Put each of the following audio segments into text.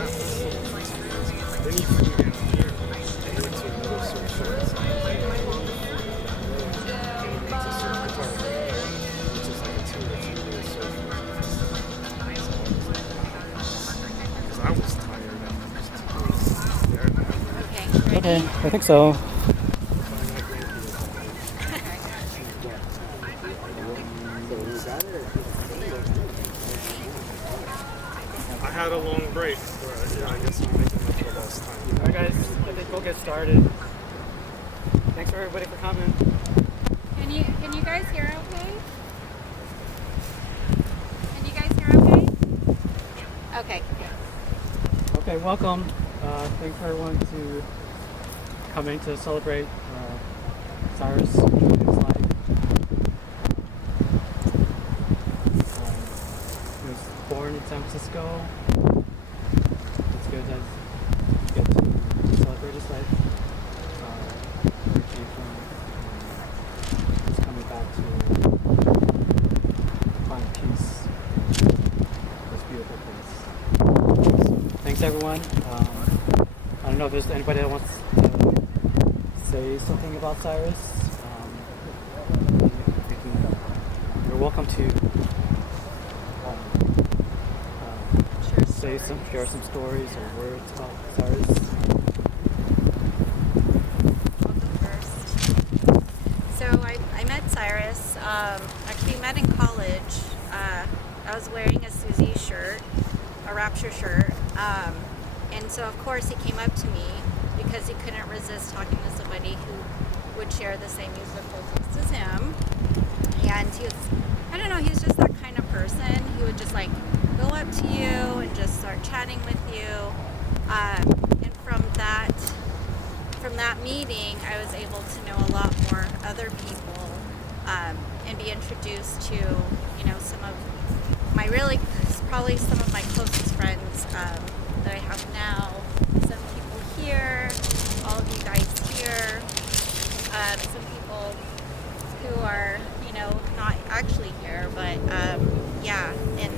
that festival for 2 days. Then he flew down here and went to another surf show in San Jose. And he flew that way and he went to Surf Guitar World, which is like a 2 or 3 day surf music festival. So I was like, wow. Because I was tired after just 2 days there. Okay, ready? Okay, I think so. I had a long break, but yeah, I guess I'm making up for lost time. Alright guys, I think we'll get started. Thanks for everybody for coming. Can you guys hear okay? Can you guys hear okay? Okay. Okay, welcome. Thanks for everyone to coming to celebrate Cyrus and his life. He was born in San Francisco. It's good that you get to celebrate his life. Where he came from. He's coming back to find peace in this beautiful place. So, thanks everyone. I don't know if there's anybody that wants to say something about Cyrus. You're welcome to share some stories or words about Cyrus. I'll go first. So I met Cyrus. Actually met in college. I was wearing a Susie shirt, a Rapture shirt. And so of course he came up to me because he couldn't resist talking to somebody who would share the same musical taste as him. And he was, I don't know, he was just that kind of person. He would just like go up to you and just start chatting with you. And from that meeting, I was able to know a lot more other people and be introduced to, some of my probably some of my closest friends that I have now. Some people here, all of you guys here, some people who are, not actually here, but yeah, and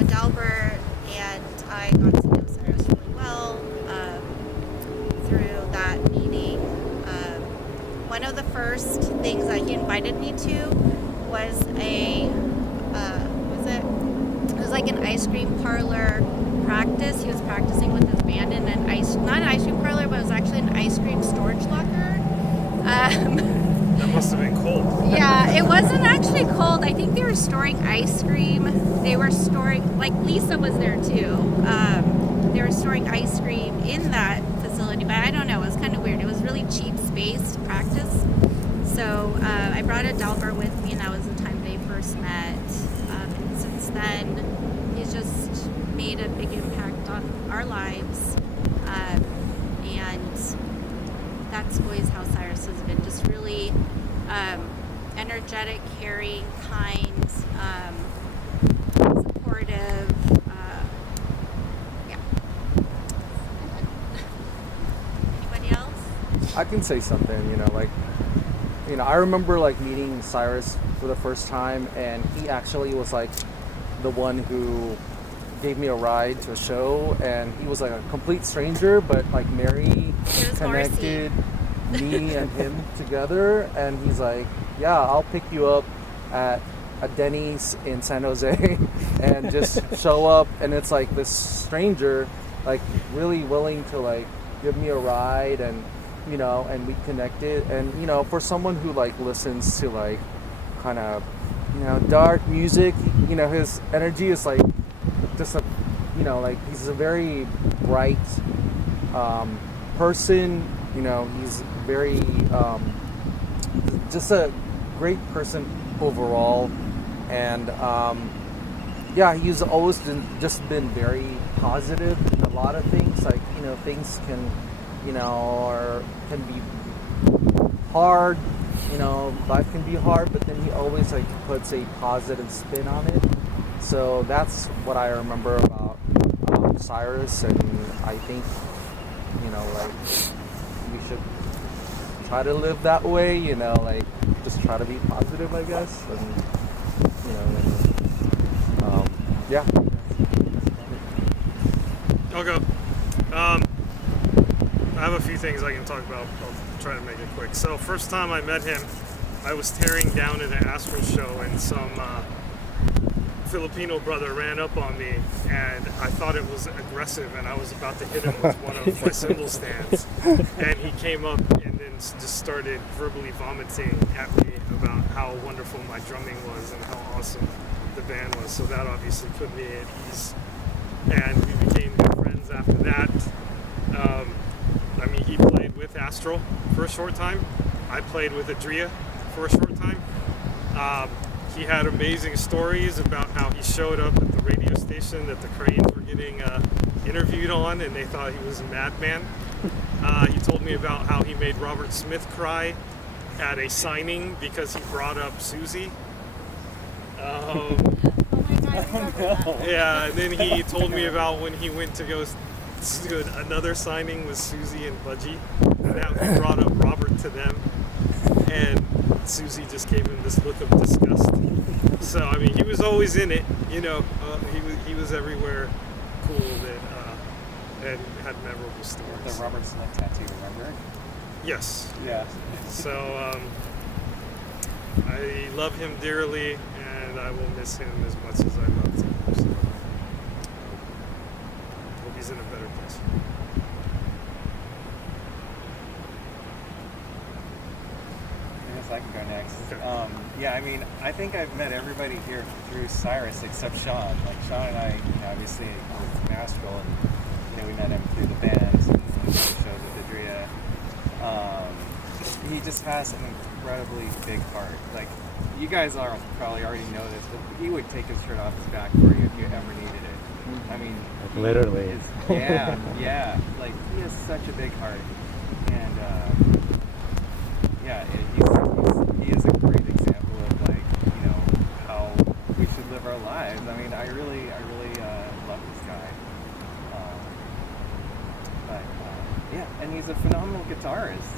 Adalbert and I got to know Cyrus really well through that meeting. One of the first things that he invited me to was it was like an ice cream parlor practice. He was practicing with his band in not an ice cream parlor, but it was actually an ice cream storage locker. That must have been cold. Yeah, it wasn't actually cold. I think they were storing ice cream. They were storing, like Lisa was there too. They were storing ice cream in that facility, but I don't know. It was kind of weird. It was really cheap space to practice. So I brought Adalbert with me, and that was the time they first met. And since then, he's just made a big impact on our lives. And that's always how Cyrus has been, just really energetic, caring, kind, supportive. Yeah. Anybody else? I can say something, I remember meeting Cyrus for the first time, and he actually was the one who gave me a ride to a show, and he was a complete stranger, but Mary connected me and him together, and he's yeah, I'll pick you up at a Denny's in San Jose and just show up, and it's this stranger really willing to give me a ride, and and we connected, and for someone who listens to kind of dark music, his energy is just he's a very bright person. He's very just a great person overall, and yeah, he's always just been very positive in a lot of things. Things can can be hard, life can be hard, but then he always puts a positive spin on it. So that's what I remember about Cyrus, and I think we should try to live that way, just try to be positive, I guess, and yeah. Okay. I have a few things I can talk about. I'll try to make it quick. So first time I met him, I was tearing down at an Astral show, and some Filipino brother ran up on me, and I thought it was aggressive, and I was about to hit him with one of my cymbal stands, and he came up and then just started verbally vomiting at me about how wonderful my drumming was and how awesome the band was. So that obviously put me at ease, and we became good friends after that. I mean, he played with Astral for a short time. I played with Adria for a short time. He had amazing stories about how he showed up at the radio station that the Cranes were getting interviewed on, and they thought he was a madman. He told me about how he made Robert Smith cry at a signing because he brought up Susie. Oh my God, I remember that. Yeah, and then he told me about when he went to go to another signing with Susie and Budgie, and how he brought up Robert to them, and Susie just gave him this look of disgust. So I mean, he was always in it, you know. He was everywhere, cool, and had memorable stories. The Robert Smith tattoo, remember? Yes. Yeah. So I love him dearly, and I will miss him as much as I loved him. So hope he's in a better place. I guess I can go next. Okay. Yeah, I mean, I think I've met everybody here through Cyrus except Sean. Like Sean and I, you know, obviously were from Astral, and you know, we met him through the bands and the shows with Adria. He just has an incredibly big heart. Like, you guys are probably already know this, but he would take his shirt off his back for you if you ever needed it. I mean, he Literally. is- yeah, yeah. Like, he has such a big heart, and yeah, he is a great example of, like, you know, how we should live our lives. I mean, I really love this guy. Yeah, and he's a phenomenal guitarist.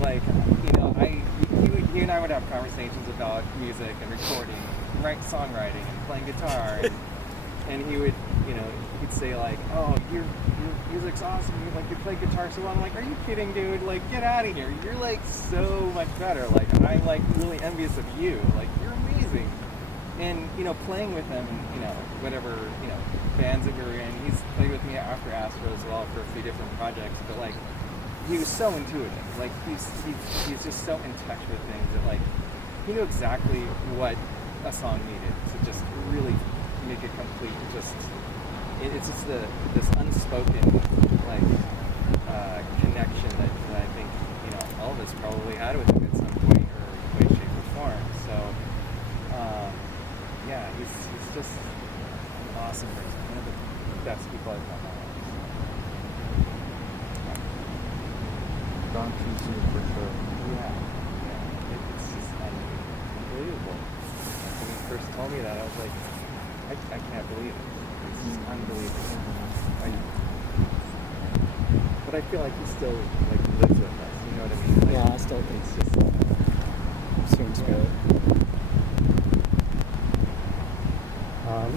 Like, you know, he and I would have conversations about music and recording, songwriting, and playing guitar, and he would, you know, he'd say like, "Oh, your music's awesome. You play guitar so well." I'm like, "Are you kidding, dude? Like, get out of here. You're like so much better. Like, I'm like really envious of you. Like, you're amazing." And you know, playing with him, you know, whatever, you know, bands that we were in, he's played with me after Astro as well for a few different projects. But like, he was so intuitive. Like, he's just so in touch with things that, like, he knew exactly what a song needed to just really make it complete. It's just this unspoken, like, connection that I think, you know, all of us probably had with him at some point or way, shape, or form. So yeah, he's just an awesome person. One of the best people I've met in my life. Gone too soon for sure. Yeah. It's just unbelievable. Like, when he first told me that, I was like, I can't believe it. It's just unbelievable. But I feel like he still, like, lives with us. You know what I mean? Like, Yeah, I still think it's just soon spirit.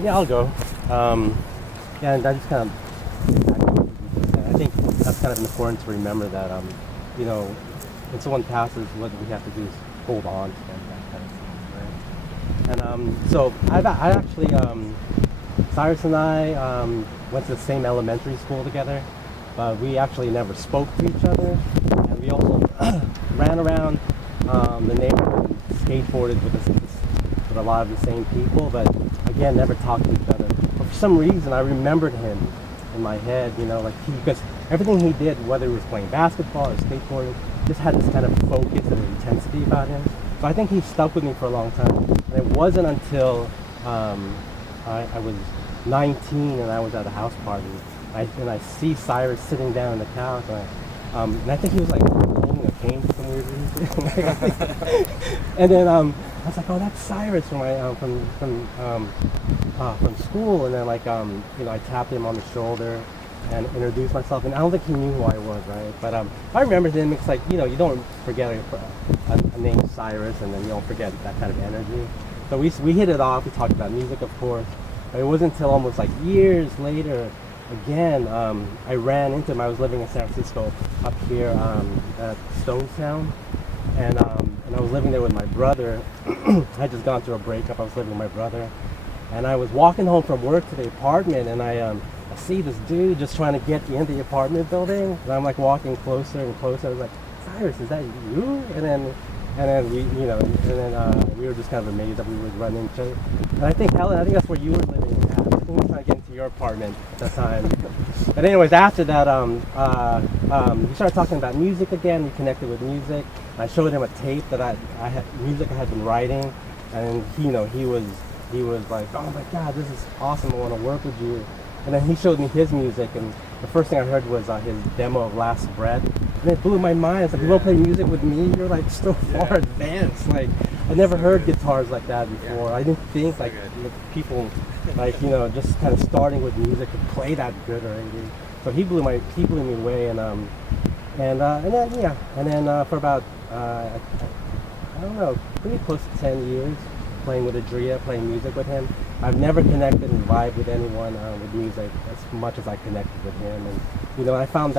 Yeah, I'll go. Yeah, and I just kind of, I think that's kind of important to remember that, you know, when someone passes, what we have to do is hold on to them, that kind of thing, right? And so I actually, Cyrus and I went to the same elementary school together, but we actually never spoke to each other, and we also ran around the neighborhood, skateboarded with a lot of the same people, but again, never talked to each other. But for some reason, I remembered him in my head, you know, like because everything he did, whether he was playing basketball or skateboarding, just had this kind of focus and intensity about him. So I think he stuck with me for a long time. And it wasn't until I was 19 and I was at a house party, and I see Cyrus sitting down on the couch, and I think he was like holding a cane for some weird reason. And then I was like, "Oh, that's Cyrus from school." And then you know, I tapped him on the shoulder and introduced myself, and I don't think he knew who I was, right? But I remembered him. It's like, you know, you don't forget a name Cyrus, and then you don't forget that kind of energy. So we hit it off. We talked about music, of course. But it wasn't until almost like years later again, I ran into him. I was living in San Francisco up here at Stonestown, and I was living there with my brother. I had just gone through a breakup. I was living with my brother, and I was walking home from work to the apartment, and I see this dude just trying to get in the apartment building, and I'm like walking closer and closer. I was like, Cyrus, is that you? And then we, you know, and then we were just kind of amazed that we would run into each other. And I think, Helen, I think that's where you were living at. I think we were trying to get into your apartment at that time. But anyways, after that, we started talking about music again. We connected with music. I showed him a tape that I had, music I had been writing, and he, you know, he was like, oh my God, this is awesome. I want to work with you. And then he showed me his music, and the first thing I heard was his demo of Last Breath. And it blew my mind. It's like, you want to play music with me? You're like so far advanced. Like, I never heard guitars like that before. I didn't think like people, like, you know, just kind of starting with music could play that good or anything. So he blew me away, and then for about I don't know, pretty close to 10 years playing with Adria, playing music with him. I've never connected and vibed with anyone with music as much as I connected with him, and you know, I found that